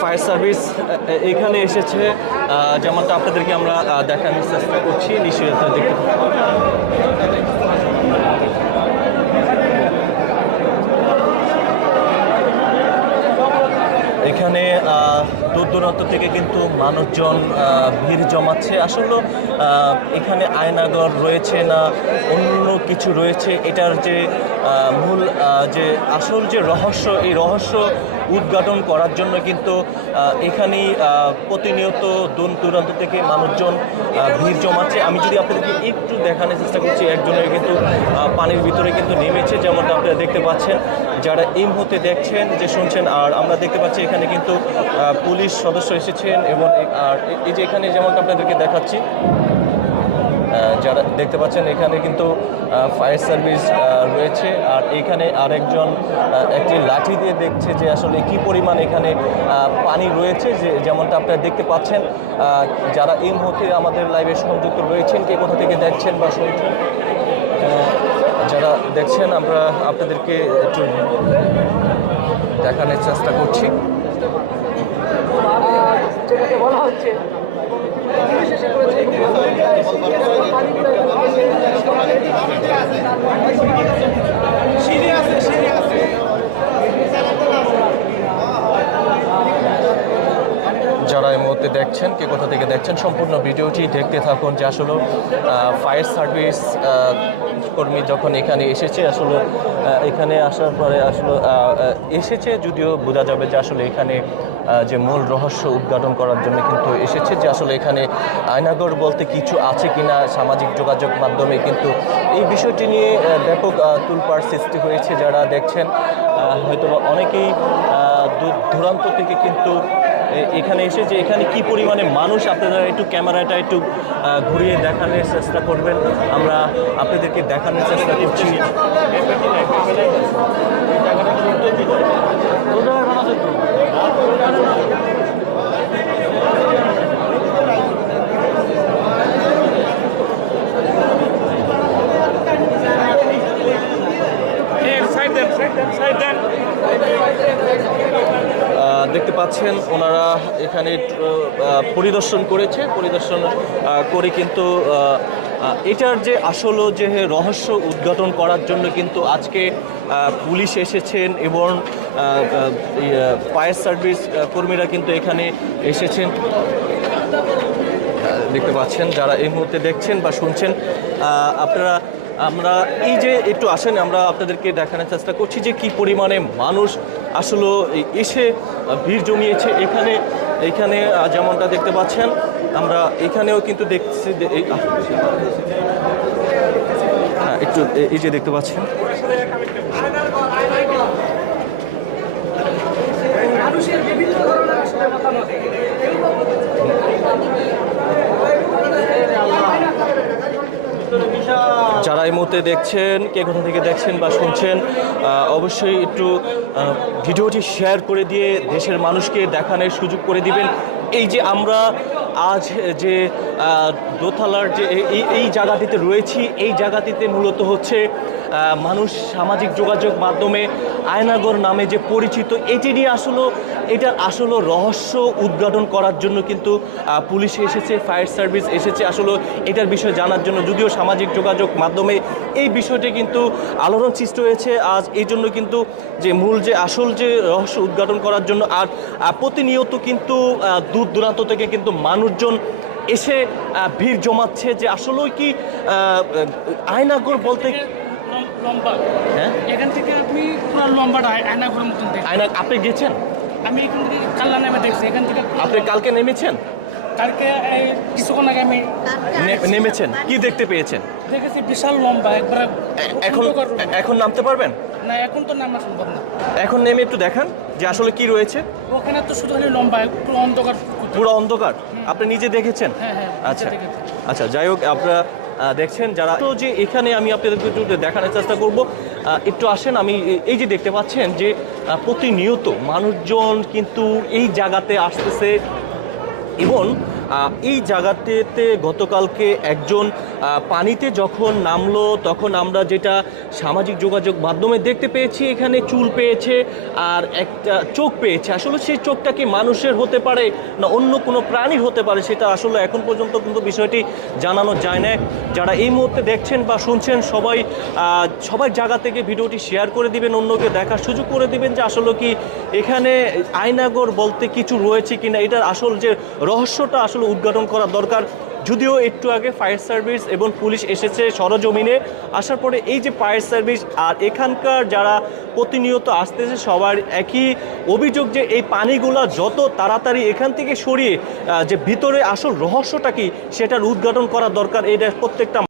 Fire service এখানে এসেছে, যেমনটা আপনাদেরকে আমরা দেখানোর চেষ্টা করছি। নিশ্চয়ই দেখতে এখানে দূর দূরান্ত থেকে কিন্তু মানুষজন ভিড় জমাচ্ছে। আসলে এখানে আয়নাঘর রয়েছে না অন্য কিছু রয়েছে, এটার যে মূল যে আসল যে রহস্য, এই রহস্য উদ্ঘাটন করার জন্য কিন্তু এখানেই প্রতিনিয়ত দূর দূরান্ত থেকে মানুষজন ভিড় জমাচ্ছে। আমি যদি আপনাদেরকে একটু দেখানোর চেষ্টা করছি, একজনের কিন্তু পানির ভিতরে কিন্তু নেমেছে, যেমনটা আপনারা দেখতে পাচ্ছেন, যারা এই মুহূর্তে দেখছেন যে শুনছেন। আর আমরা দেখতে পাচ্ছি এখানে কিন্তু পুলিশ সদস্য এসেছেন, এবং আর এই যে এখানে যেমনটা আপনাদেরকে দেখাচ্ছি, যারা দেখতে পাচ্ছেন এখানে কিন্তু ফায়ার সার্ভিস রয়েছে। আর এখানে আরেকজন একটি লাঠি দিয়ে দেখছে যে আসলে কি পরিমাণ এখানে পানি রয়েছে, যে যেমনটা আপনারা দেখতে পাচ্ছেন। যারা এই মুহূর্তে আমাদের লাইভে সংযুক্ত রয়েছেন, কে কোথা থেকে দেখছেন বা শুনছেন, যারা দেখছেন, আমরা আপনাদেরকে একটু দেখানোর চেষ্টা করছি। বলা হচ্ছে যারা এই মুহূর্তে দেখছেন, কে কোথা থেকে দেখছেন, সম্পূর্ণ ভিডিওটি দেখতে থাকুন। যে আসলে ফায়ার সার্ভিস কর্মী যখন এখানে এসেছে, আসলে এখানে আসার পরে আসলে এসেছে, যদিও বোঝা যাবে যে আসলে এখানে যে মূল রহস্য উদ্ঘাটন করার জন্য কিন্তু এসেছে, যে আসলে এখানে আয়নাঘর বলতে কিছু আছে কিনা। সামাজিক যোগাযোগ মাধ্যমে কিন্তু এই বিষয়টি নিয়ে ব্যাপক তুলপাড় সৃষ্টি হয়েছে। যারা দেখছেন হয়তো অনেকেই দূর দূরান্ত থেকে কিন্তু এখানে এসে যে এখানে কি পরিমাণে মানুষ, আপনারা একটু ক্যামেরাটা একটু ঘুরিয়ে দেখানোর চেষ্টা করবেন, আমরা আপনাদেরকে দেখানোর চেষ্টা করছি। দেখতে পাচ্ছেন ওনারা এখানে পরিদর্শন করে কিন্তু এটার যে আসলে যে রহস্য উদ্ঘাটন করার জন্য কিন্তু আজকে পুলিশ এসেছেন, এবং ফায়ার সার্ভিস কর্মীরা কিন্তু এখানে এসেছেন। দেখতে পাচ্ছেন যারা এই মুহূর্তে দেখছেন বা শুনছেন, আপনারা আমরা এই যে একটু আসেন, আমরা আপনাদেরকে দেখানোর চেষ্টা করছি যে কি পরিমাণে মানুষ আসলে এসে ভিড় জমিয়েছে এখানে যেমনটা দেখতে পাচ্ছেন। আমরা এখানেও কিন্তু দেখছি, একটু এই যে দেখতে পাচ্ছেন, মানুষের বিভিন্ন ধরনের মতামত যারা এই মুহূর্তে দেখছেন, কে কোথা থেকে দেখছেন বা শুনছেন, অবশ্যই একটু ভিডিওটি শেয়ার করে দিয়ে দেশের মানুষকে দেখানোর সুযোগ করে দিবেন। এই যে আমরা আজ যে দোতলার যে এই জায়গাটিতে রয়েছি, এই জায়গাটিতে মূলত হচ্ছে মানুষ সামাজিক যোগাযোগ মাধ্যমে আয়নাঘর নামে যে পরিচিত, এটি নিয়ে এটার আসলে রহস্য উদ্ঘাটন করার জন্য কিন্তু পুলিশ এসেছে, ফায়ার সার্ভিস এসেছে আসলে এটার বিষয়ে জানার জন্য। যদিও সামাজিক যোগাযোগ মাধ্যমে এই বিষয়টি কিন্তু আলোড়ন সৃষ্টি হয়েছে আজ, এই জন্য কিন্তু যে মূল যে আসল যে রহস্য উদ্ঘাটন করার জন্য। আর প্রতিনিয়ত কিন্তু দূর দূরান্ত থেকে কিন্তু মানুষজন এসে ভিড় জমাচ্ছে, যে আসলেই কি আয়নাঘর বলতে লম্বা, হ্যাঁ এখান থেকে আপনি পুরো লম্বাটা আয়নাঘরের মতন দেখেন। আয়না আপনি গেছেন? আমি এখান থেকে কাল্লা নেমে দেখছি, এখান থেকে। আপনি কালকে নেমেছেন? কালকে কিছুক্ষণ আগে আমি নেমেছেন, কি দেখতে পেয়েছেন? দেখেছি বিশাল লম্বা একবার। এখন নামতে পারবেন না? এখন তো নামা সম্ভব না। এখন নেমে একটু দেখান যে আসলে কি রয়েছে ওখানে। তো শুধু খালি লম্বা, পুরো অন্ধকার। পুরো অন্ধকার? আপনি নিজে দেখেছেন? হ্যাঁ। আচ্ছা আচ্ছা, যাই হোক, আপনারা দেখছেন যারা, তো যে এখানে আমি আপনাদেরকে একটু দেখানোর চেষ্টা করব। একটু আসেন, আমি এই যে দেখতে পাচ্ছেন যে প্রতিনিয়ত মানুষজন কিন্তু এই জায়গাতে আসতেছে, এবং এই জায়গাটিতে গতকালকে একজন পানিতে যখন নামলো তখন আমরা যেটা সামাজিক যোগাযোগ মাধ্যমে দেখতে পেয়েছি, এখানে চুল পেয়েছে আর একটা চোখ পেয়েছে। আসলে সেই চোখটা কি মানুষের হতে পারে না অন্য কোনো প্রাণীর হতে পারে, সেটা আসলে এখন পর্যন্ত কিন্তু বিষয়টি জানানো যায় না। যারা এই মুহূর্তে দেখছেন বা শুনছেন সবাই জায়গা থেকে ভিডিওটি শেয়ার করে দিবেন, অন্যকে দেখার সুযোগ করে দিবেন যে আসলে কি এখানে আয়নাগর বলতে কিছু রয়েছে কিনা, এটার আসল যে রহস্যটা আসলে উদ্ঘাটন করা দরকার। যদিও একটু আগে ফায়ার সার্ভিস এবং পুলিশ এসেছে সরজমিনে, আসার পরে এই যে ফায়ার সার্ভিস আর এখানকার যারা প্রতিনিয়ত আসতেছে সবার একই অভিযোগ যে এই পানিগুলো যত তাড়াতাড়ি এখান থেকে সরিয়ে যে ভিতরে আসল রহস্যটা কি সেটার উদ্ঘাটন করা দরকার। এটা প্রত্যেকটা